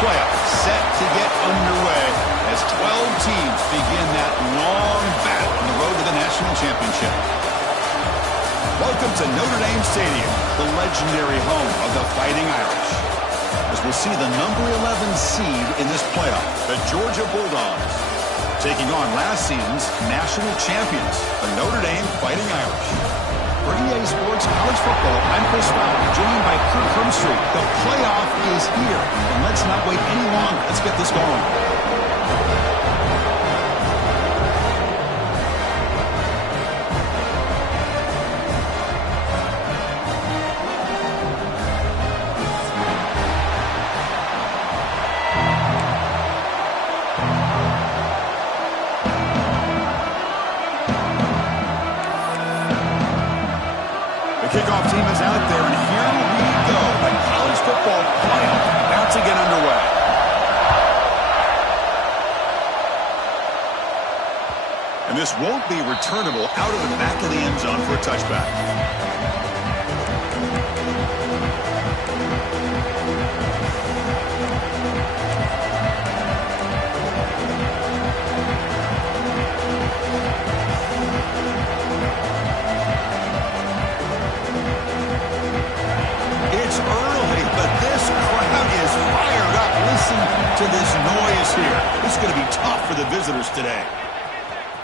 playoffs set to get underway as 12 teams begin that long battle on the road to the national championship. Welcome to Notre Dame Stadium, the legendary home of the Fighting Irish, as we'll see the number 11 seed in this playoff, the Georgia Bulldogs, taking on last season's national champions, the Notre Dame Fighting Irish. For EA Sports College Football, I'm Chris Fowler, joined by Kirk Hermstreet. The playoff is here, and let's not wait any longer. Let's get this going. Kickoff team is out there, and here we go. The college football playoff about to get underway. And this won't be returnable out of the back of the end zone for a touchback. To this noise here. This is going to be tough for the visitors today.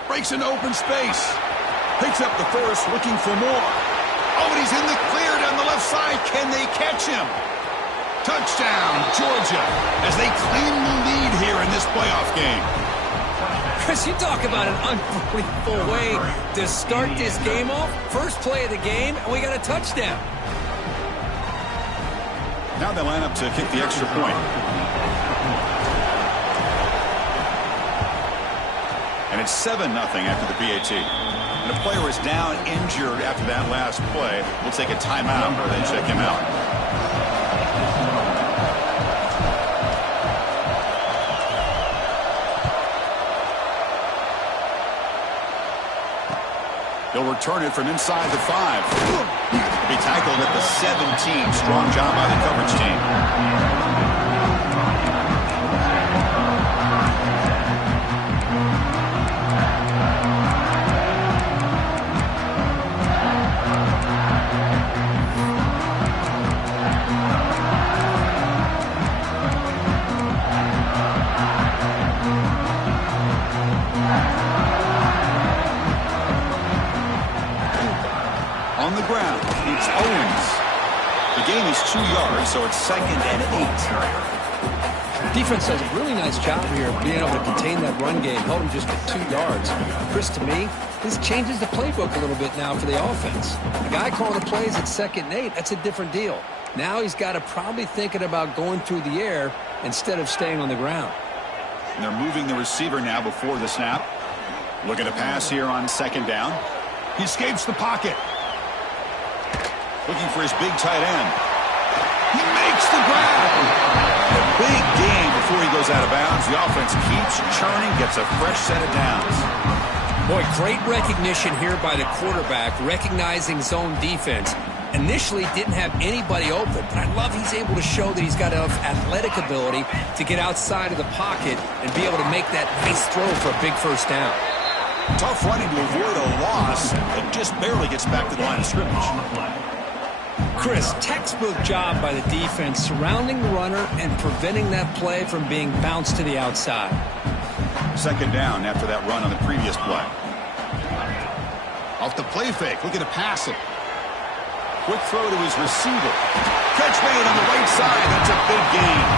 Breaks into open space. Picks up the first, looking for more. Oh, and he's in the clear down the left side. Can they catch him? Touchdown, Georgia, as they claim the lead here in this playoff game. Chris, you talk about an unbelievable way to start this game off. First play of the game, and we got a touchdown. Now they line up to kick the extra point. And it's 7-0 after the PAT. And a player is down injured after that last play. We'll take a timeout and then check him out. He'll return it from inside the 5. He'll be tackled at the 17. Strong job by the coverage team. On the ground, it's Owens. The gain is 2 yards, so it's 2nd and 8. Defense does a really nice job here of being able to contain that run game, held him just at 2 yards. Chris, to me, this changes the playbook a little bit now for the offense. The guy calling the plays at 2nd and 8, that's a different deal. Now he's got to probably thinking about going through the air instead of staying on the ground. And they're moving the receiver now before the snap. Looking to pass here on 2nd down. He escapes the pocket. Looking for his big tight end. He makes the grab. A big gain before he goes out of bounds. The offense keeps churning, gets a fresh set of downs. Boy, great recognition here by the quarterback, recognizing zone defense. Initially didn't have anybody open, but I love he's able to show that he's got enough athletic ability to get outside of the pocket and be able to make that nice throw for a big first down. Tough running to avoid a loss, and just barely gets back to the line of scrimmage. Chris, textbook job by the defense surrounding the runner and preventing that play from being bounced to the outside. 2nd down after that run on the previous play. Off the play fake, looking to pass it. Quick throw to his receiver. Catch made on the right side. That's a big gain.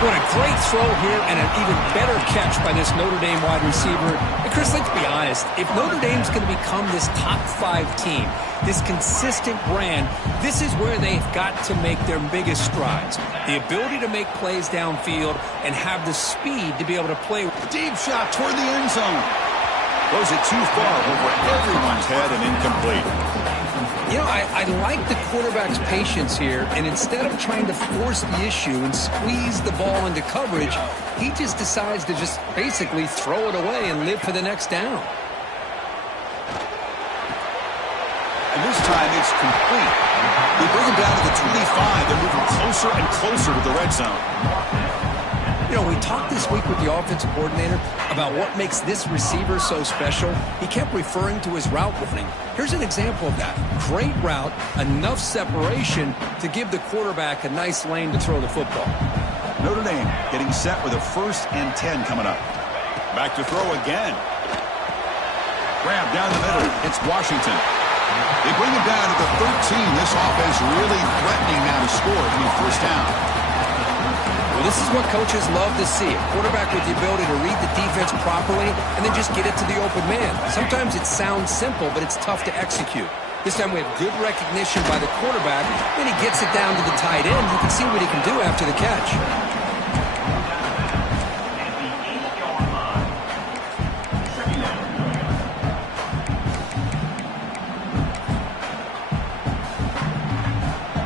What a great throw here and an even better catch by this Notre Dame wide receiver. And Chris, let's be honest. If Notre Dame's going to become this top 5 team, this consistent brand, this is where they've got to make their biggest strides. The ability to make plays downfield and have the speed to be able to play. Deep shot toward the end zone. Throws it too far over everyone's head and incomplete. You know, I like the quarterback's patience here, and instead of trying to force the issue and squeeze the ball into coverage, he just decides to just basically throw it away and live for the next down. And this time it's complete. They bring him down to the 25. They're moving closer and closer to the red zone. You know, we talked this week with the offensive coordinator about what makes this receiver so special. He kept referring to his route running. Here's an example of that. Great route, enough separation to give the quarterback a nice lane to throw the football. Notre Dame getting set with a 1st and 10 coming up. Back to throw again. Grab down the middle. It's Washington. They bring it down to the 13. This offense really threatening now to score to be 1st down. Well, this is what coaches love to see. A quarterback with the ability to read the defense properly and then just get it to the open man. Sometimes it sounds simple, but it's tough to execute. This time we have good recognition by the quarterback. Then he gets it down to the tight end. You can see what he can do after the catch.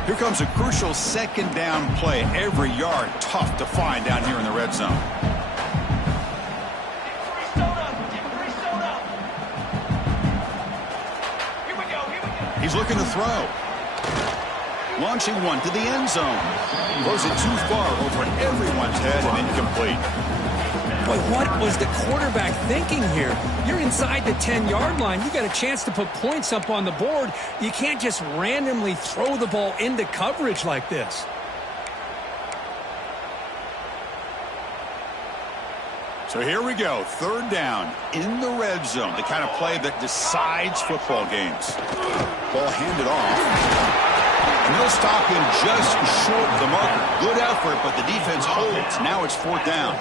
Here comes a crucial 2nd down play. Every yard tough to find down here in the red zone. He's looking to throw. Launching one to the end zone. Throws it too far over everyone's head and incomplete. Boy, what was the quarterback thinking here? You're inside the 10-yard line. You got a chance to put points up on the board. You can't just randomly throw the ball into coverage like this. So here we go. 3rd down in the red zone. The kind of play that decides football games. Ball handed off. And they'll stop him just short of the marker. Good effort, but the defense holds. Now it's 4th down.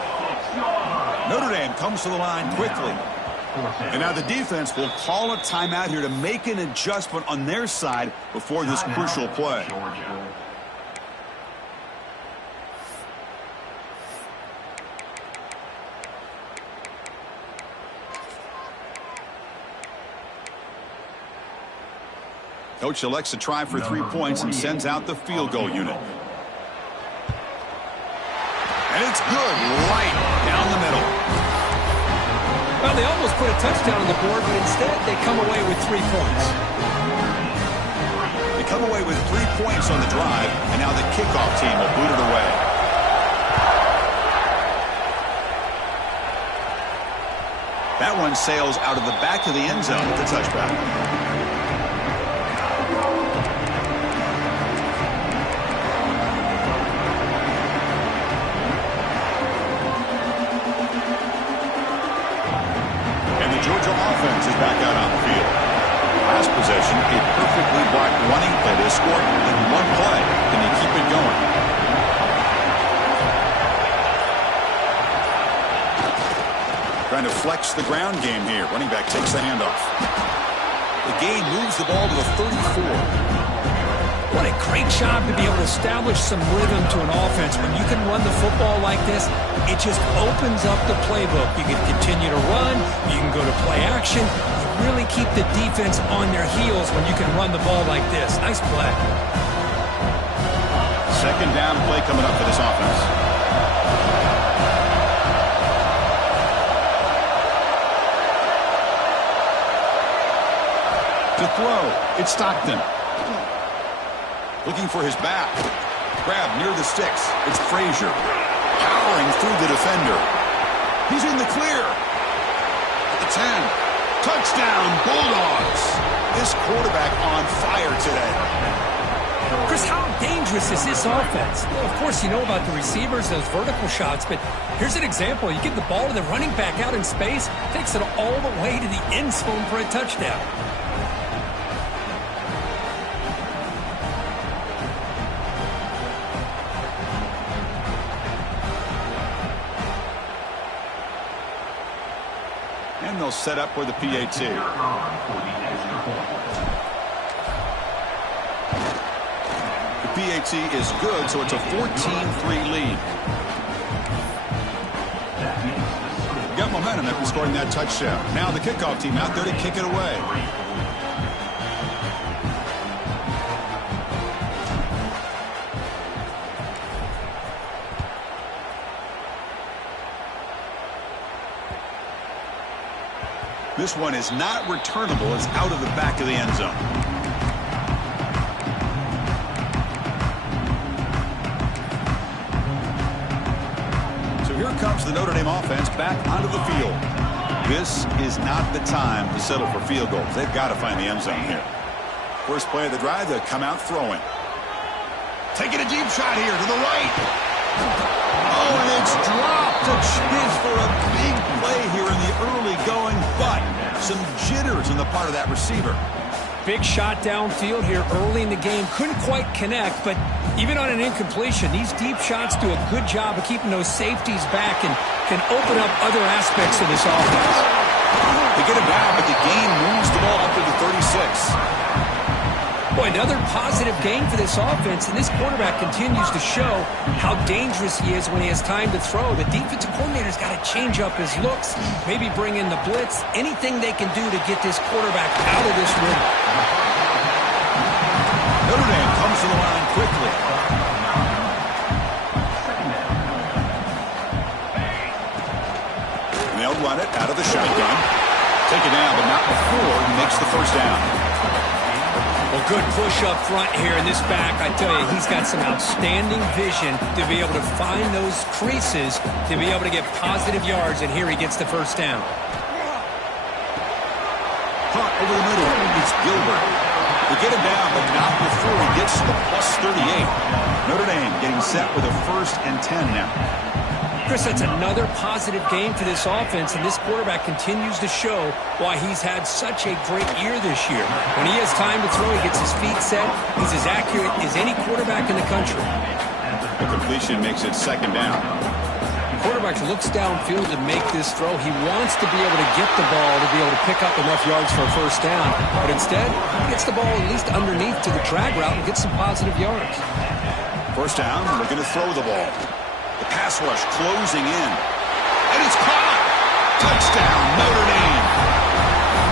Notre Dame comes to the line quickly. And now the defense will call a timeout here to make an adjustment on their side before this crucial play. Coach elects to try for 3 points and sends out the field goal unit. And it's good right down the middle. Well, they almost put a touchdown on the board, but instead they come away with 3 points. They come away with 3 points on the drive, and now the kickoff team will boot it away. That one sails out of the back of the end zone with the touchback. Georgia offense is back out on the field. Last possession, a perfectly blocked running play. They scored in 1 play. Can they keep it going? Trying to flex the ground game here. Running back takes the handoff. The gain moves the ball to the 34. What a great job to be able to establish some rhythm to an offense. When you can run the football like this, it just opens up the playbook. You can continue to run. You can go to play action. You really keep the defense on their heels when you can run the ball like this. Nice play. 2nd down play coming up for this offense. To throw, it's Stockton. Looking for his back. Grab near the sticks. It's Frazier. Powering through the defender. He's in the clear. At the 10. Touchdown, Bulldogs. This quarterback on fire today. Chris, how dangerous is this offense? Well, of course, you know about the receivers, those vertical shots, but here's an example. You give the ball to the running back out in space, takes it all the way to the end zone for a touchdown. And they'll set up for the PAT. The PAT is good, so it's a 14-3 lead. Got momentum after scoring that touchdown. Now the kickoff team out there to kick it away. This one is not returnable. It's out of the back of the end zone. So here comes the Notre Dame offense back onto the field. This is not the time to settle for field goals. They've got to find the end zone here. First play of the drive, they'll come out throwing. Taking a deep shot here to the right. Oh, and it's dropped. A chance for a big play here in the early going, but some jitters on the part of that receiver. Big shot downfield here early in the game. Couldn't quite connect, but even on an incompletion, these deep shots do a good job of keeping those safeties back and can open up other aspects of this offense. They get him down, but the game moves the ball up to the 36. Boy, another positive game for this offense, and this quarterback continues to show how dangerous he is when he has time to throw. The defensive coordinator's got to change up his looks, maybe bring in the blitz, anything they can do to get this quarterback out of this rhythm. Notre Dame comes to the line quickly. And they'll run it out of the shotgun. Take it down, but not before he makes the first down. Well, good push up front here in this back. I tell you, he's got some outstanding vision to be able to find those creases, to be able to get positive yards, and here he gets the first down. Caught over the middle. It's Gilbert. They get him down, but not before he gets to the plus 38. Notre Dame getting set with a 1st and 10 now. Chris, that's another positive game for this offense, and this quarterback continues to show why he's had such a great year this year. When he has time to throw, he gets his feet set. He's as accurate as any quarterback in the country. The completion makes it 2nd down. The quarterback looks downfield to make this throw. He wants to be able to get the ball to be able to pick up enough yards for a 1st down, but instead, he gets the ball at least underneath to the drag route and gets some positive yards. 1st down, looking to throw the ball. The pass rush closing in. And it's caught! Touchdown, Notre Dame!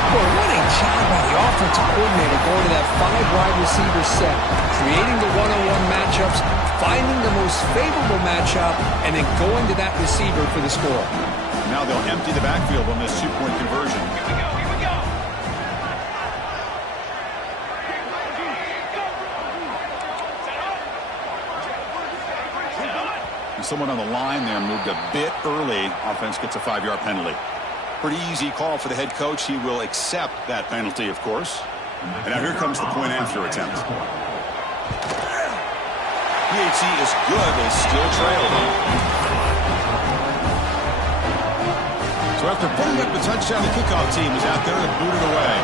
Boy, what a job by the offensive coordinator going to that 5-wide receiver set, creating the one-on-one matchups, finding the most favorable matchup, and then going to that receiver for the score. Now they'll empty the backfield on this 2-point conversion. Here we go. Someone on the line there moved a bit early. Offense gets a 5-yard penalty. Pretty easy call for the head coach. He will accept that penalty, of course. And now here comes the point after attempt. PHC is good. They still trail. So after putting up the touchdown, the kickoff team is out there to boot it away.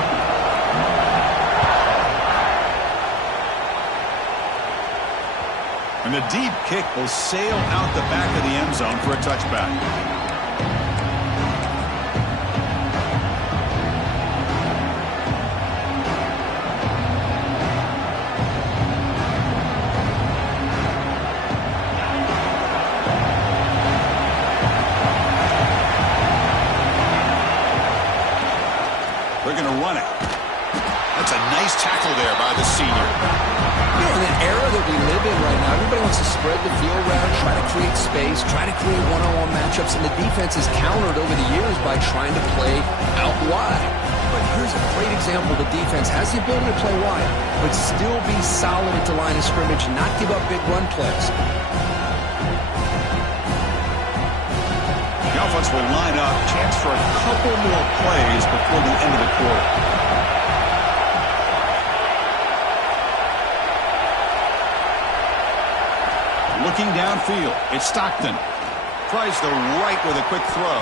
And the deep kick will sail out the back of the end zone for a touchback. They're going to run it. That's a nice tackle there by the senior. In an era that we live in right now, everybody wants to spread the field around, try to create space, try to create one-on-one matchups, and the defense is countered over the years by trying to play out wide. But here's a great example. The defense has the ability to play wide, but still be solid at the line of scrimmage and not give up big run plays. The offense will line up. Chance for a couple more plays before the end of the quarter. Looking downfield, it's Stockton. Tries the right with a quick throw.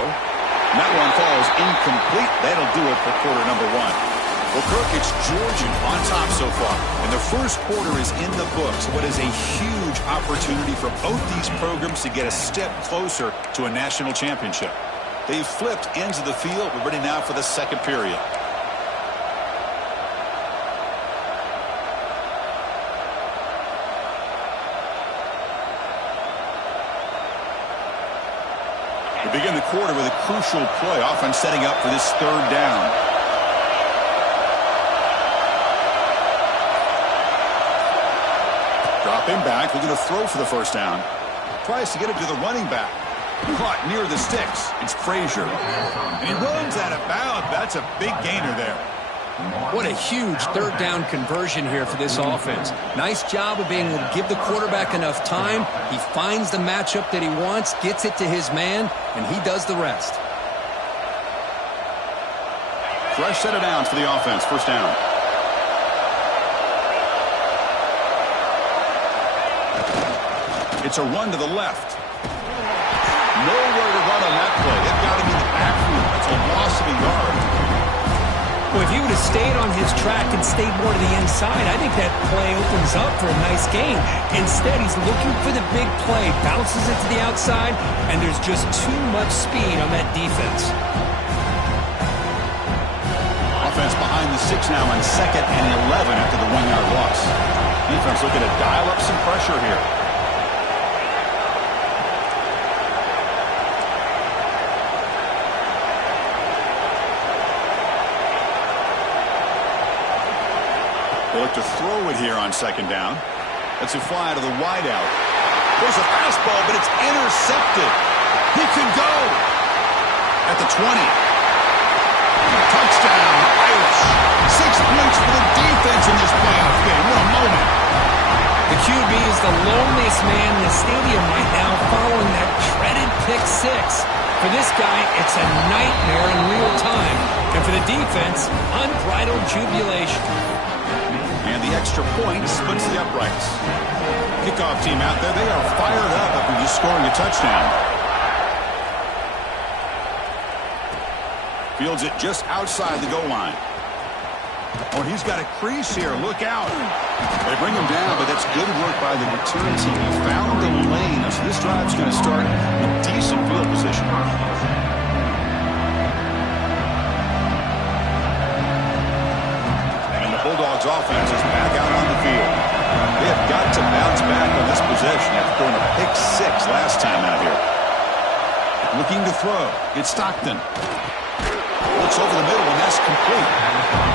And that one falls incomplete. That'll do it for quarter number 1. Well, Kirk, it's Georgia on top so far. And the first quarter is in the books. What is a huge opportunity for both these programs to get a step closer to a national championship. They've flipped ends of the field. We're ready now for the second period. We begin the quarter with a crucial play. Offense setting up for this 3rd down. Drop him back. We're going to throw for the 1st down. Tries to get it to the running back. Caught near the sticks. It's Frazier. And he runs out of bounds. That's a big gainer there. What a huge third down conversion here for this offense. Nice job of being able to give the quarterback enough time. He finds the matchup that he wants, gets it to his man, and he does the rest. Fresh set of downs for the offense. First down. It's a run to the left. Nowhere to run on that play. They've got him in the backfield. It's a loss of a yard. Well, if he would have stayed on his track and stayed more to the inside, I think that play opens up for a nice gain. Instead, he's looking for the big play, bounces it to the outside, and there's just too much speed on that defense. Offense behind the 6 now on 2nd and 11 after the 1-yard loss. Defense looking to dial up some pressure here. They'll look to throw it here on 2nd down. That's a fly to the wideout. There's a fastball, but it's intercepted. He can go at the 20. Touchdown, Irish. 6 points for the defense in this playoff game. What a moment. The QB is the loneliest man in the stadium right now following that dreaded pick 6. For this guy, it's a nightmare in real time. And for the defense, unbridled jubilation. And the extra point splits the uprights. Kickoff team out there, they are fired up after just scoring a touchdown. Fields it just outside the goal line. Oh, he's got a crease here. Look out. They bring him down, but that's good work by the return team. He found the lane. So this drive's going to start with decent field position. And the Bulldogs offense is back out on the field. They have got to bounce back on this possession after throwing a pick 6 last time out here. Looking to throw. It's Stockton. Looks over the middle, and that's complete.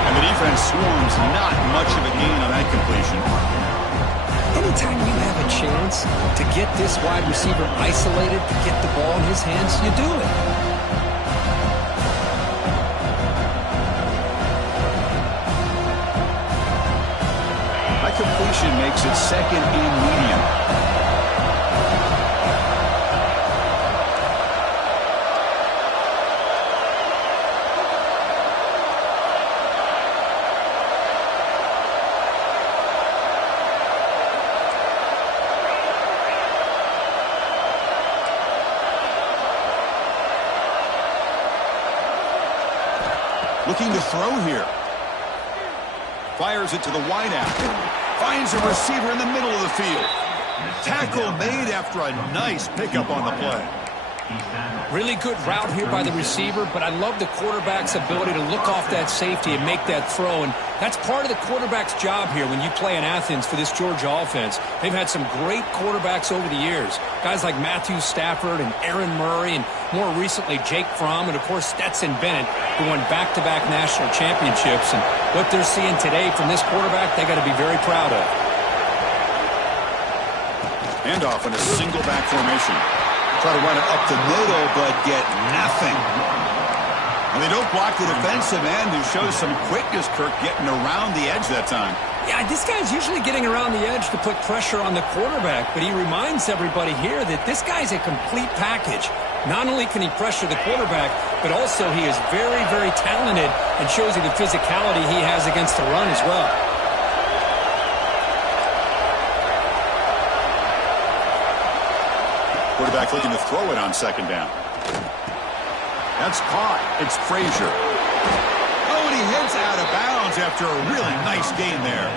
And the defense swarms. Not much of a gain on that completion. Anytime you have a chance to get this wide receiver isolated, to get the ball in his hands, you do it. That completion makes it 2nd and medium. Looking to throw here. Fires it to the wideout. Finds a receiver in the middle of the field. Tackle made after a nice pickup on the play. Really good route here by the receiver, but I love the quarterback's ability to look off that safety and make that throw. And that's part of the quarterback's job here when you play in Athens for this Georgia offense. They've had some great quarterbacks over the years. Guys like Matthew Stafford and Aaron Murray, and more recently Jake Fromm, and of course Stetson Bennett, who won back-to-back national championships. And what they're seeing today from this quarterback, they got to be very proud of. Handoff in a single back formation. Try to run it up the middle, but get nothing. And they don't block the defensive end, who shows some quickness, Kirk, getting around the edge that time. Yeah, this guy's usually getting around the edge to put pressure on the quarterback, but he reminds everybody here that this guy's a complete package. Not only can he pressure the quarterback, but also he is very, very talented and shows you the physicality he has against the run as well. Quarterback looking to throw it on 2nd down. That's caught. It's Frazier. Oh, and he heads out of bounds after a really nice gain there.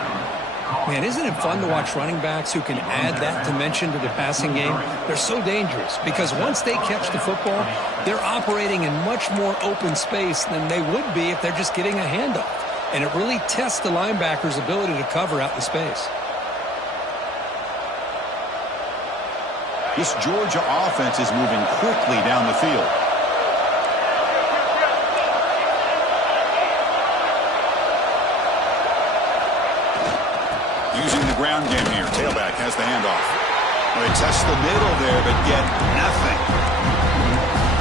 Man, isn't it fun to watch running backs who can add that dimension to the passing game? They're so dangerous because once they catch the football, they're operating in much more open space than they would be if they're just getting a handoff. And it really tests the linebacker's ability to cover out in space. This Georgia offense is moving quickly down the field. Using the ground game here. Tailback has the handoff. Well, they test the middle there, but get nothing.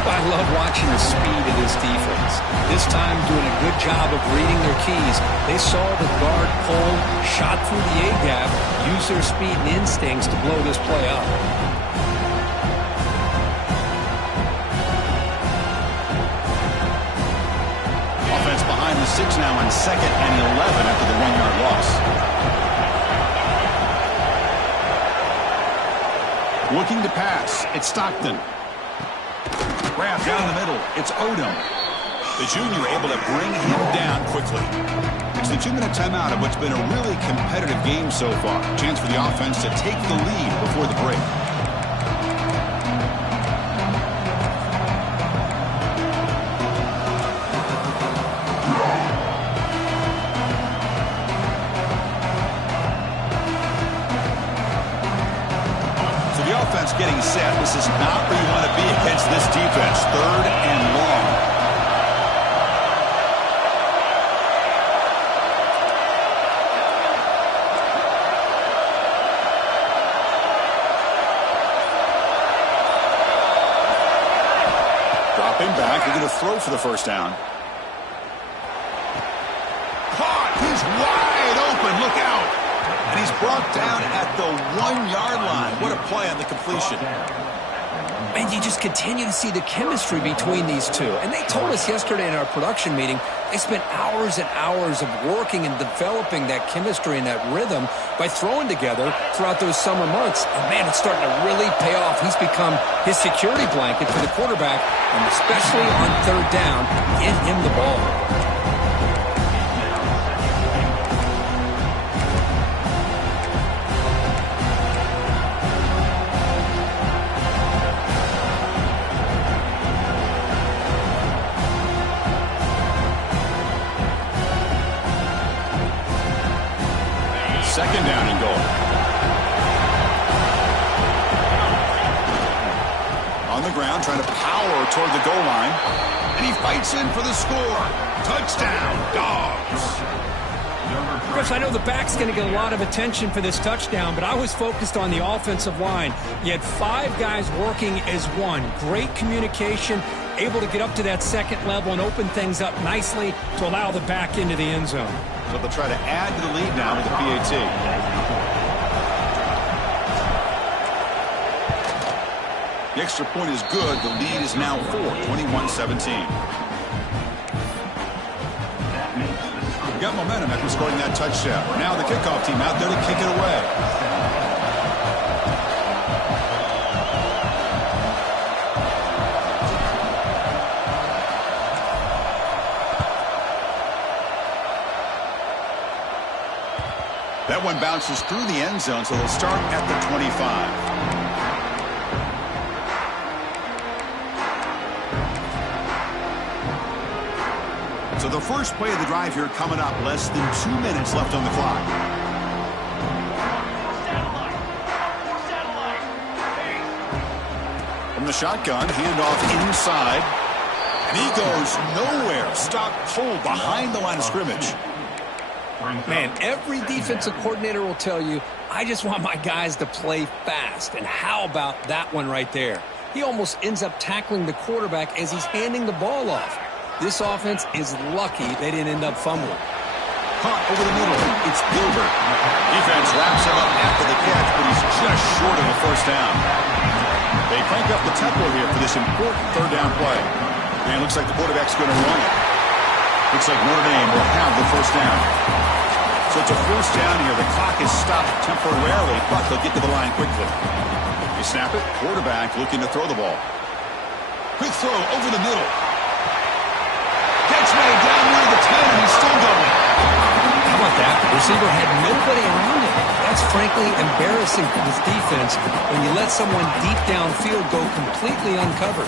Well, love watching the speed of this defense. This time doing a good job of reading their keys. They saw the guard pull, shot through the A-gap, used their speed and instincts to blow this play up. Offense behind the 6 now on 2nd and 11 after the 1-yard loss. Looking to pass. It's Stockton. Grab down the middle. It's Odom. The junior able to bring him down quickly. It's the 2-minute timeout of what's been a really competitive game so far. Chance for the offense to take the lead before the break. Getting set. This is not where you want to be against this defense. 3rd and long. Dropping back. They're going to throw for the first down. Caught. He's wide open. Look out. And he's brought down at the 1-yard line. What a play on the completion. And you just continue to see the chemistry between these two. And they told us yesterday in our production meeting, they spent hours and hours of working and developing that chemistry and that rhythm by throwing together throughout those summer months. And, man, it's starting to really pay off. He's become his security blanket for the quarterback, and especially on 3rd down, get him the ball. Second down and goal. On the ground, trying to power toward the goal line. And he fights in for the score. Touchdown, Dawgs. Chris, I know the back's going to get a lot of attention for this touchdown, but I was focused on the offensive line. You had 5 guys working as one. Great communication, able to get up to that 2nd level and open things up nicely to allow the back into the end zone. So they'll try to add to the lead now with the PAT. The extra point is good. The lead is now 4, 21-17. We got momentum after scoring that touchdown. Now the kickoff team out there to kick it away. That one bounces through the end zone, so they'll start at the 25. So the first play of the drive here coming up, less than 2 minutes left on the clock. From the shotgun, handoff inside. And he goes nowhere. Stop pull behind the line of scrimmage. Man, every defensive coordinator will tell you, I just want my guys to play fast. And how about that one right there? He almost ends up tackling the quarterback as he's handing the ball off. This offense is lucky they didn't end up fumbling. Caught over the middle. It's Gilbert. Defense wraps him up after the catch, but he's just short of the first down. They crank up the tempo here for this important 3rd down play. And it looks like the quarterback's going to run it. Looks like Notre Dame will have the first down. So it's a first down here. The clock is stopped temporarily, but they'll get to the line quickly. They snap it. Quarterback looking to throw the ball. Quick throw over the middle. Catch made down near the 10, and he's still going. How about that? The receiver had nobody around him. That's frankly embarrassing for this defense when you let someone deep downfield go completely uncovered.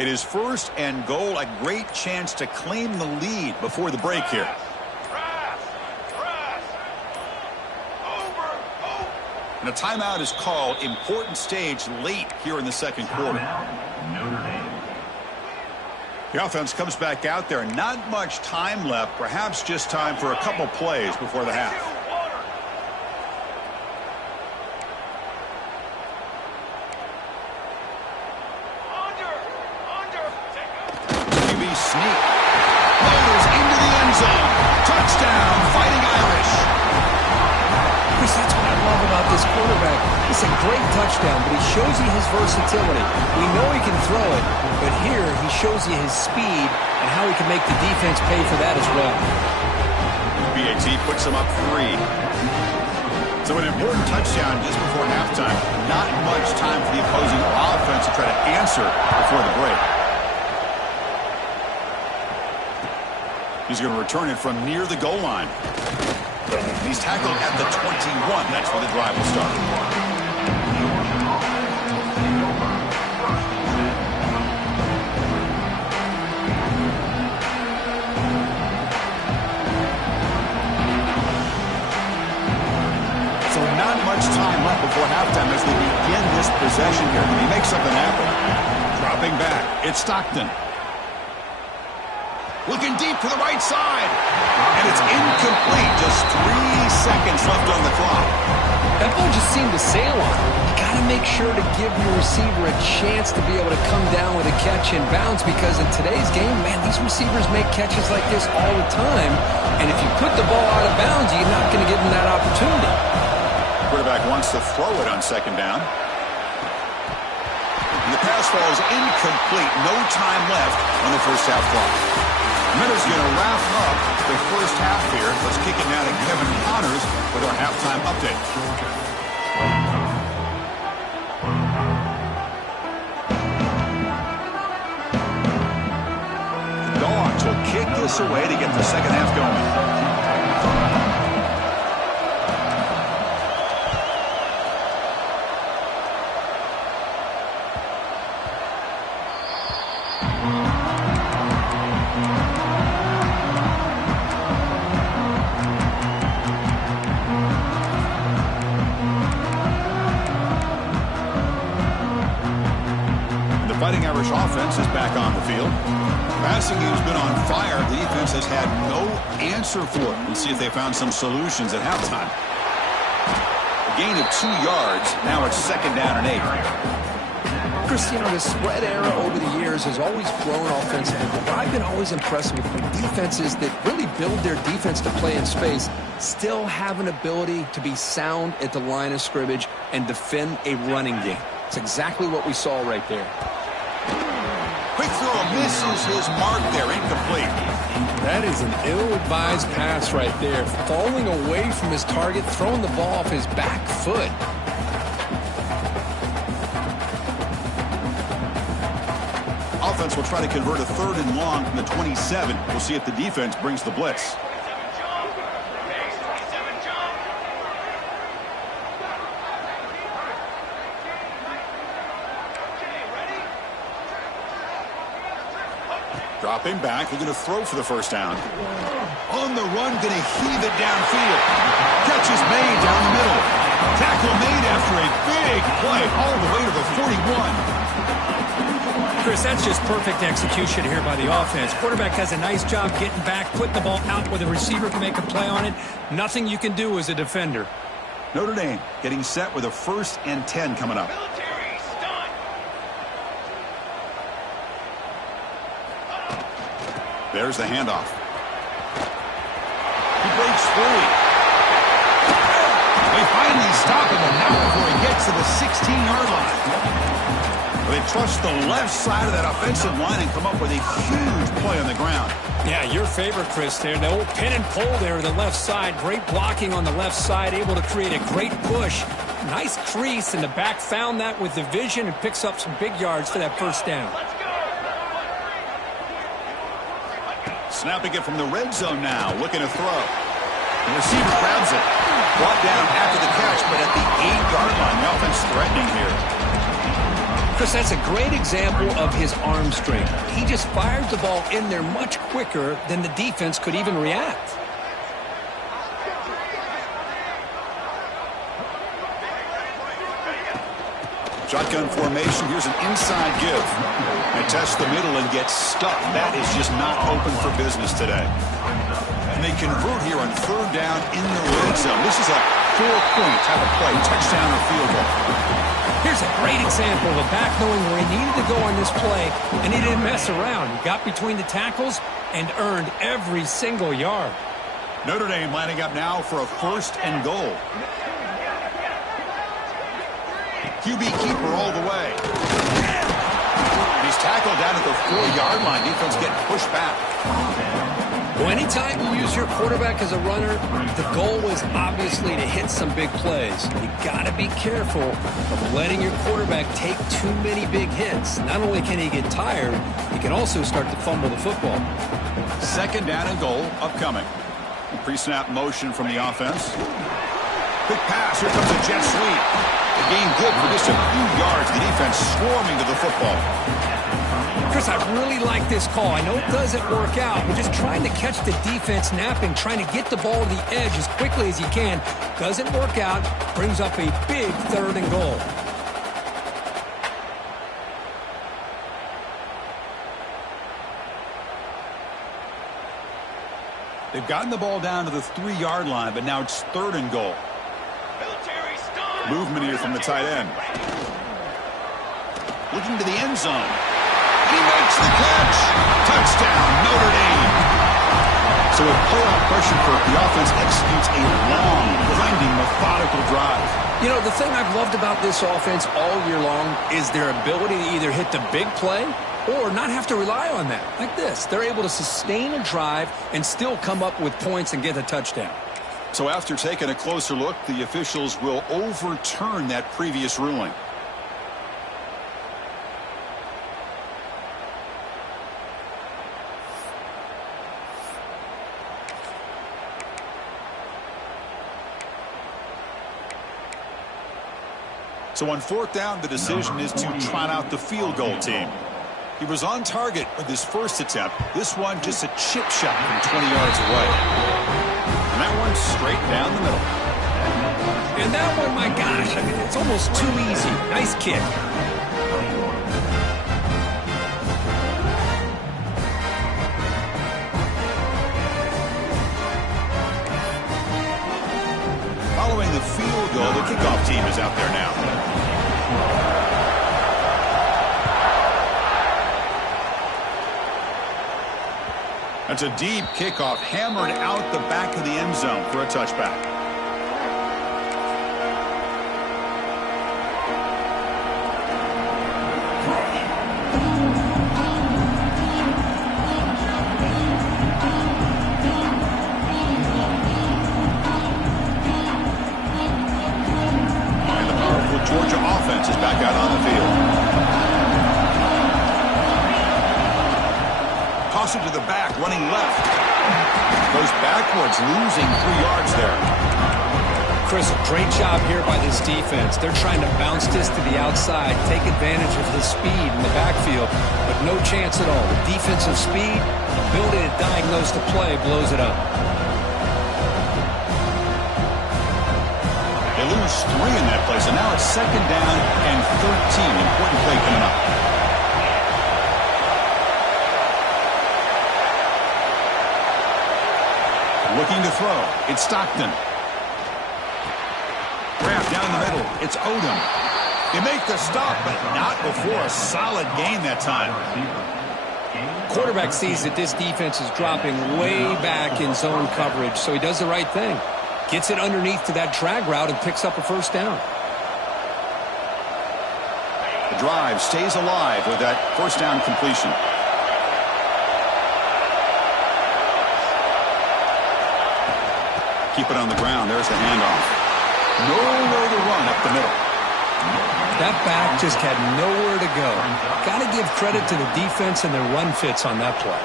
It is first and goal, a great chance to claim the lead before the break here. And a timeout is called. Important stage late here in the second quarter. The offense comes back out there. Not much time left. Perhaps just time for a couple plays before the half. QB sneak. Motors into the end zone. Touchdown, Fighting Irish. Chris, that's what I love about this quarterback. It's a great touchdown, but he shows you his versatility. We know he can throw it, but here he shows you his speed and how he can make the defense pay for that as well. BAT puts him up 3. So an important touchdown just before halftime. Not much time for the opposing offense to try to answer before the break. He's going to return it from near the goal line. He's tackled at the 21. That's where the drive will start. So not much time left before halftime as they begin this possession here. Can he make something happen? Dropping back. It's Stockton. Looking deep to the right side. And it's incomplete. Just 3 seconds left on the clock. That ball just seemed to sail on him. You got to make sure to give your receiver a chance to be able to come down with a catch and bounce, because in today's game, man, these receivers make catches like this all the time. And if you put the ball out of bounds, you're not going to give them that opportunity. Quarterback wants to throw it on second down. And the pass falls incomplete. No time left on the first half clock. Miller's going to wrap up the first half here. Let's kick it now to Kevin Connors with our halftime update. The Dawgs will kick this away to get the second half going. Fighting Irish offense is back on the field. Passing game's been on fire. The defense has had no answer for it. Let's see if they found some solutions at halftime. A gain of 2 yards. Now it's second down and 8. Cristiano, the spread era over the years has always grown offensively, but I've been always impressed with defenses that really build their defense to play in space, still have an ability to be sound at the line of scrimmage and defend a running game. It's exactly what we saw right there. Quick throw misses his mark there, incomplete. That is an ill-advised pass right there. Falling away from his target, throwing the ball off his back foot. Offense will try to convert a 3rd and long from the 27. We'll see if the defense brings the blitz. Dropping back, looking to throw for the first down. On the run, going to heave it downfield. Catch is made down the middle. Tackle made after a big play all the way to the 41. Chris, that's just perfect execution here by the offense. Quarterback does a nice job getting back, putting the ball out where the receiver can make a play on it. Nothing you can do as a defender. Notre Dame getting set with a 1st and 10 coming up. There's the handoff. He breaks free. They finally stop him, and not before he gets to the 16-yard line. They trust the left side of that offensive line and come up with a huge play on the ground. Yeah, your favorite, Chris, there. The old pin and pull there on the left side. Great blocking on the left side, able to create a great push. Nice crease, and the back found that with the vision and picks up some big yards for that first down. Snapping it from the red zone now, looking to throw. The receiver grabs it. Brought down after the catch, but at the 8-yard line, the offense threatening here. Chris, that's a great example of his arm strength. He just fired the ball in there much quicker than the defense could even react. Shotgun formation. Here's an inside give. And test the middle and get stuck. That is just not open for business today. And they convert here on third down in the red zone. This is a 4-point type of play, touchdown or field goal. Here's a great example of a back knowing where he needed to go on this play, and he didn't mess around. He got between the tackles and earned every single yard. Notre Dame lining up now for a 1st and goal. QB keeper all the way. He's tackled down at the 4-yard line. Defense getting pushed back. Well, anytime you use your quarterback as a runner, the goal is obviously to hit some big plays. You got to be careful of letting your quarterback take too many big hits. Not only can he get tired, he can also start to fumble the football. 2nd down and goal upcoming. Pre-snap motion from the offense. Quick pass. Here comes a jet sweep. The gain good for just a few yards. The defense swarming to the football. Chris, I really like this call. I know it doesn't work out, but just trying to catch the defense napping, trying to get the ball to the edge as quickly as you can. Doesn't work out. Brings up a big 3rd and goal. They've gotten the ball down to the 3-yard line, but now it's 3rd and goal. Movement here from the tight end. Looking to the end zone. He makes the catch. Touchdown, Notre Dame. So with pull-out pressure for the offense executes a long, grinding, methodical drive. You know, the thing I've loved about this offense all year long is their ability to either hit the big play or not have to rely on that. Like this. They're able to sustain a drive and still come up with points and get a touchdown. So after taking a closer look, the officials will overturn that previous ruling. So on 4th down, the decision is to trot out the field goal team. He was on target with his first attempt. This one just a chip shot from 20 yards away. And that one straight down the middle. And that one, my gosh, I mean, it's almost too easy. Nice kick. Following the field goal, the kickoff team is out there now. That's a deep kickoff, hammered out the back of the end zone for a touchback. And the powerful Georgia offense is back out on the field. Toss it to the back, running left. Goes backwards, losing 3 yards there. Chris, a great job here by this defense. They're trying to bounce this to the outside, take advantage of his speed in the backfield, but no chance at all. The defensive speed, ability to diagnose the play, blows it up. They lose 3 in that play, so now it's 2nd down and 13. Important play coming up. Looking to throw. It's Stockton. Grab down the middle. It's Odom. They make the stop, but not before a solid gain that time. Quarterback sees that this defense is dropping way back in zone coverage, so he does the right thing. Gets it underneath to that drag route and picks up a 1st down. The drive stays alive with that 1st down completion. Keep it on the ground. There's the handoff. Nowhere to run up the middle. That back just had nowhere to go. Got to give credit to the defense and their run fits on that play.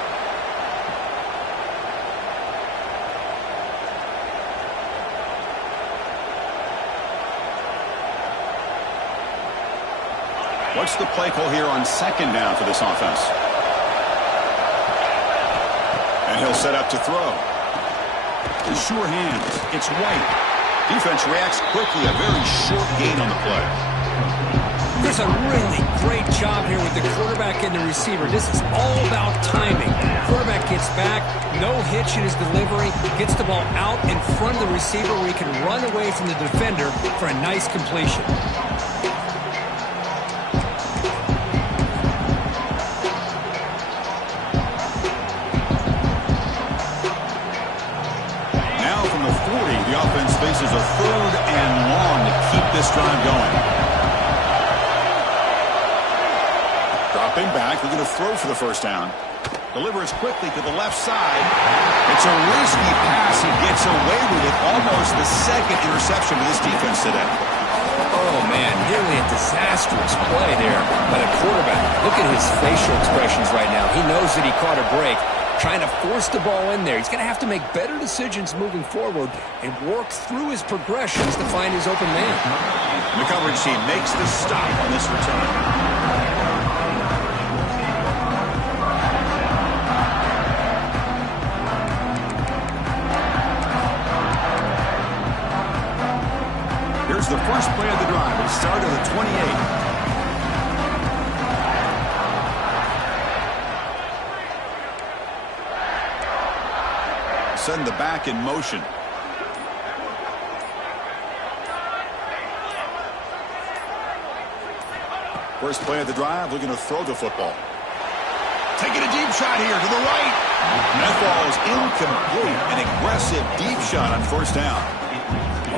What's the play call here on second down for this offense? And he'll set up to throw. Sure hands. It's White. Defense reacts quickly. A very short gain on the play. There's a really great job here with the quarterback and the receiver. This is all about timing. Quarterback gets back, no hitch in his delivery, gets the ball out in front of the receiver where he can run away from the defender for a nice completion. Now from the 40, the offense faces a 3rd and long to keep this drive going. Dropping back, looking to throw for the first down. Delivers quickly to the left side. It's a risky pass. He gets away with it. Almost the second interception of this defense today. Oh, man, nearly a disastrous play there by the quarterback. Look at his facial expressions right now. He knows that he caught a break, trying to force the ball in there. He's going to have to make better decisions moving forward and work through his progressions to find his open man. And the coverage team makes the stop on this return. Here's the first play of the drive. It started at the 28. Send the back in motion. First play of the drive, looking to throw the football. Taking a deep shot here to the right. And that ball is incomplete. An aggressive deep shot on first down.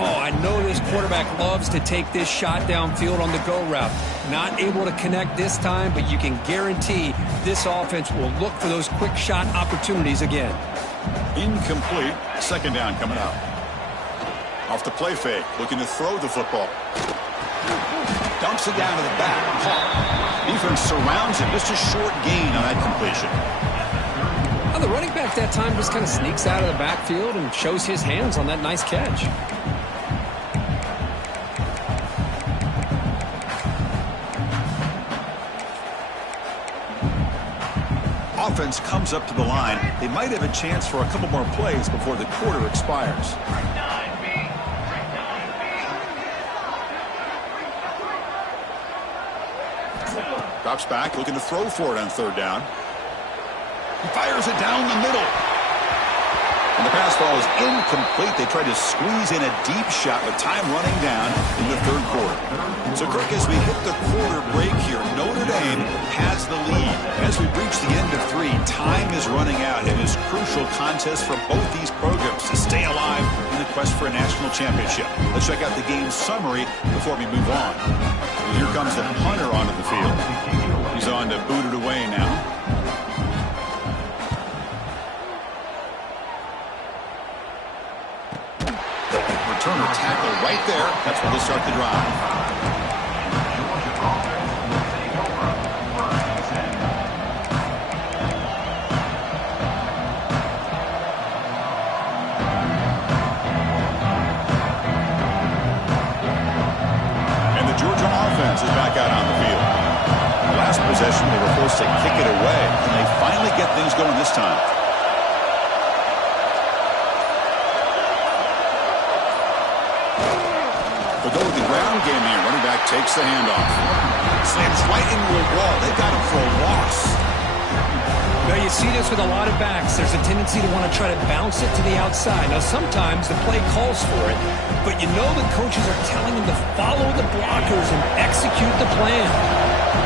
Oh, I know this quarterback loves to take this shot downfield on the go route. Not able to connect this time, but you can guarantee this offense will look for those quick shot opportunities again. Incomplete. Second down coming up. Off the play fake, looking to throw the football. Dumps it down to the back. Defense surrounds him. Just a short gain on that completion. Well, the running back that time just kind of sneaks out of the backfield and shows his hands on that nice catch. Offense comes up to the line. They might have a chance for a couple more plays before the quarter expires. Drops back, looking to throw for it on third down. He fires it down the middle. And the pass ball is incomplete. They tried to squeeze in a deep shot with time running down in the third quarter. So, Kirk, as we hit the quarter break here, Notre Dame has the lead. As we reach the end of 3, time is running out in this crucial contest for both these programs to stay alive in the quest for a national championship. Let's check out the game summary before we move on. And here comes the punter onto the field. He's on to boot it away now. Returner tackle right there. That's where they start the drive. Is back out on the field. Last possession, they were forced to kick it away, and they finally get things going this time. They'll go with the ground game here. Running back takes the handoff. Slams right into a wall. They got him for a loss. Now, you see this with a lot of backs. There's a tendency to want to try to bounce it to the outside. Now, sometimes the play calls for it, but you know the coaches are telling them to follow the blockers and execute the plan.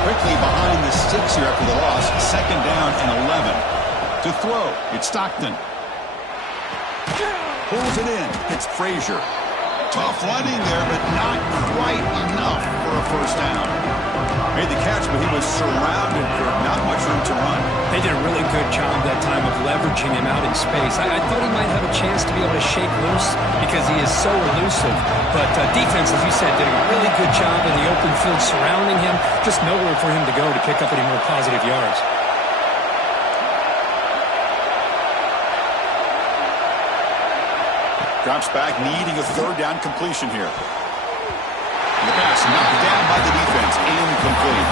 Quickly behind the sticks here after the loss. Second down and 11. To throw, it's Stockton. Pulls it in. It's Frazier. Tough running there, but not quite enough for a first down. Made the catch, but he was surrounded for not much room to run. They did a really good job that time of leveraging him out in space. I thought he might have a chance to be able to shake loose because he is so elusive. But defense, as you said, did a really good job in the open field surrounding him. Just nowhere for him to go to pick up any more positive yards. Drops back, needing a third down completion here. And the pass It's knocked down by the defense. Incomplete.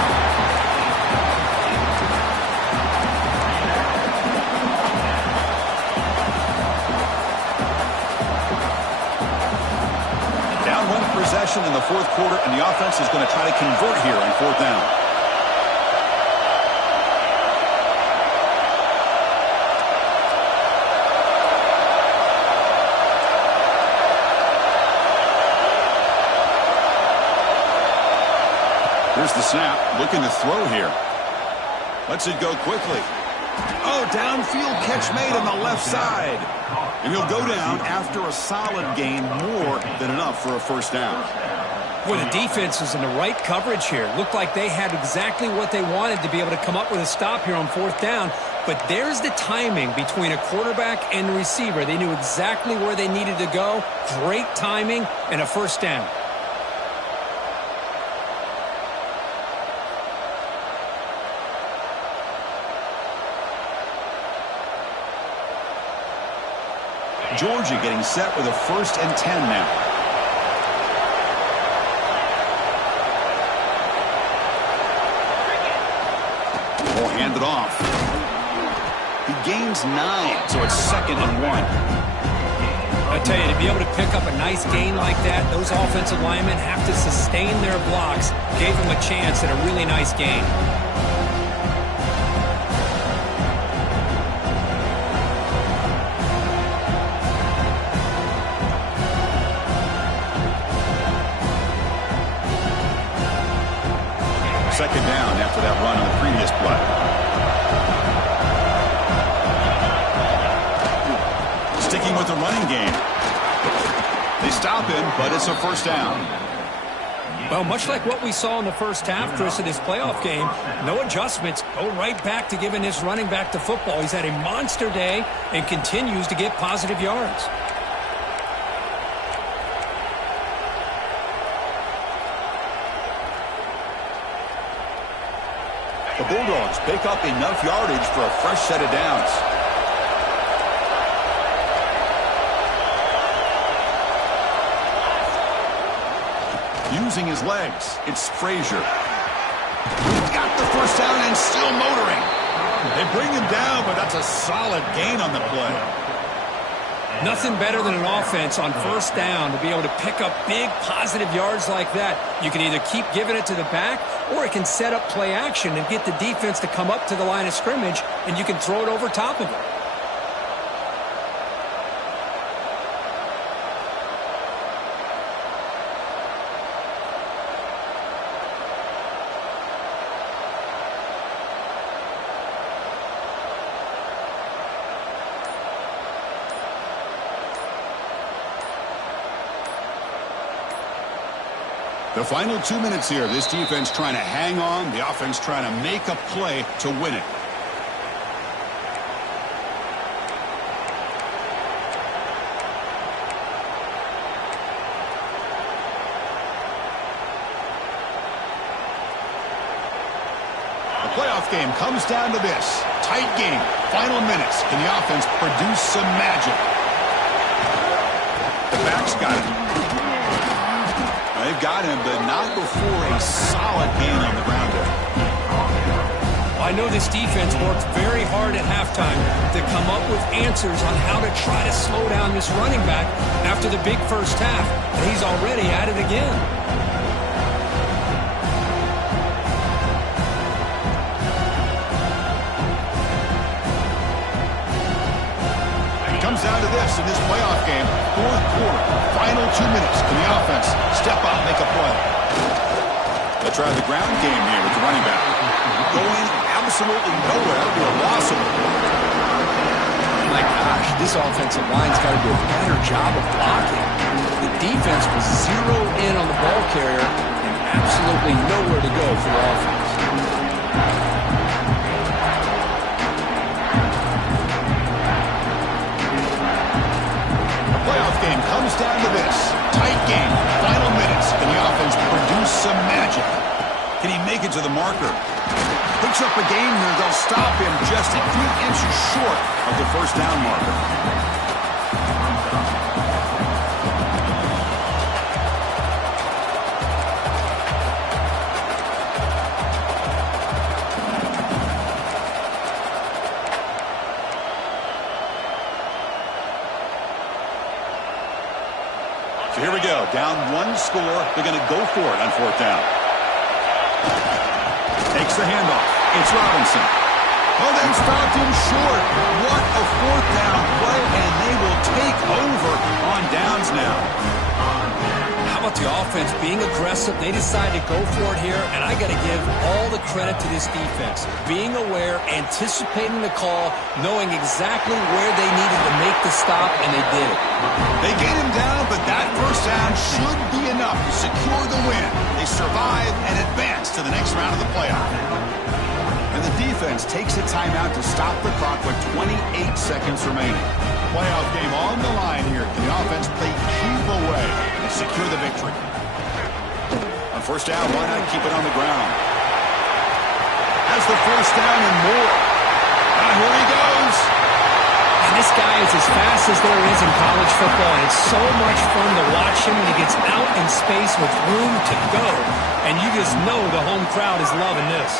Down one possession in the fourth quarter, and the offense is going to try to convert here on fourth down. Here's the snap, looking to throw here. Lets it go quickly. Oh, downfield catch made on the left side. And he'll go down after a solid gain, more than enough for a first down. Well, the defense is in the right coverage here. Looked like they had exactly what they wanted to be able to come up with a stop here on fourth down. But there's the timing between a quarterback and the receiver. They knew exactly where they needed to go. Great timing and a first down. Georgia getting set with a 1st and 10 now. Will hand it off. He gains 9, so it's 2nd and 1. I tell you, to be able to pick up a nice gain like that, those offensive linemen have to sustain their blocks. Gave them a chance at a really nice gain. Second down after that run on the previous play. Sticking with the running game. They stop him, but it's a first down. Well, much like what we saw in the first half, Chris, in this playoff game, no adjustments. Go right back to giving this running back to football. He's had a monster day and continues to get positive yards. The Bulldogs pick up enough yardage for a fresh set of downs. Using his legs, it's Frazier. He's got the first down and still motoring. They bring him down, but that's a solid gain on the play. Nothing better than an offense on first down to be able to pick up big positive yards like that. You can either keep giving it to the back, or it can set up play action and get the defense to come up to the line of scrimmage, and you can throw it over top of it. The final 2 minutes here. This defense trying to hang on. The offense trying to make a play to win it. The playoff game comes down to this. Tight game. Final minutes. Can the offense produce some magic? The back's got it. They've got him, but not before a solid gain on the ground there. I know this defense worked very hard at halftime to come up with answers on how to try to slow down this running back after the big first half, and he's already at it again. It comes down to this in this playoff game. Fourth quarter, final 2 minutes. Can the offense step up, make a play? They try the ground game here with the running back. Going absolutely nowhere to a loss of it. My gosh, this offensive line's got to do a better job of blocking. The defense was zeroed in on the ball carrier and absolutely nowhere to go for the offense. Playoff game comes down to this. Tight game. Final minutes. Can the offense produce some magic? Can he make it to the marker? Picks up a game here. They'll stop him just a few inches short of the first down marker. So here we go. Down one score. They're going to go for it on fourth down. Takes the handoff. It's Robinson. Oh, they stopped him short. What a fourth down play, and they will take over on downs now. How about the offense being aggressive? They decided to go for it here, and I got to give all the credit to this defense. Being aware, anticipating the call, knowing exactly where they needed to make the stop, and they did it. They get him down, but that first down should be enough to secure the win. They survive and advance to the next round of the playoff. And the defense takes a timeout to stop the clock with 28 seconds remaining. Playoff game on the line here. Can the offense play keep away and secure the victory? On first down, why not keep it on the ground? Has the first down and more. And here he goes. And this guy is as fast as there is in college football, and it's so much fun to watch him when he gets out in space with room to go. And you just know the home crowd is loving this.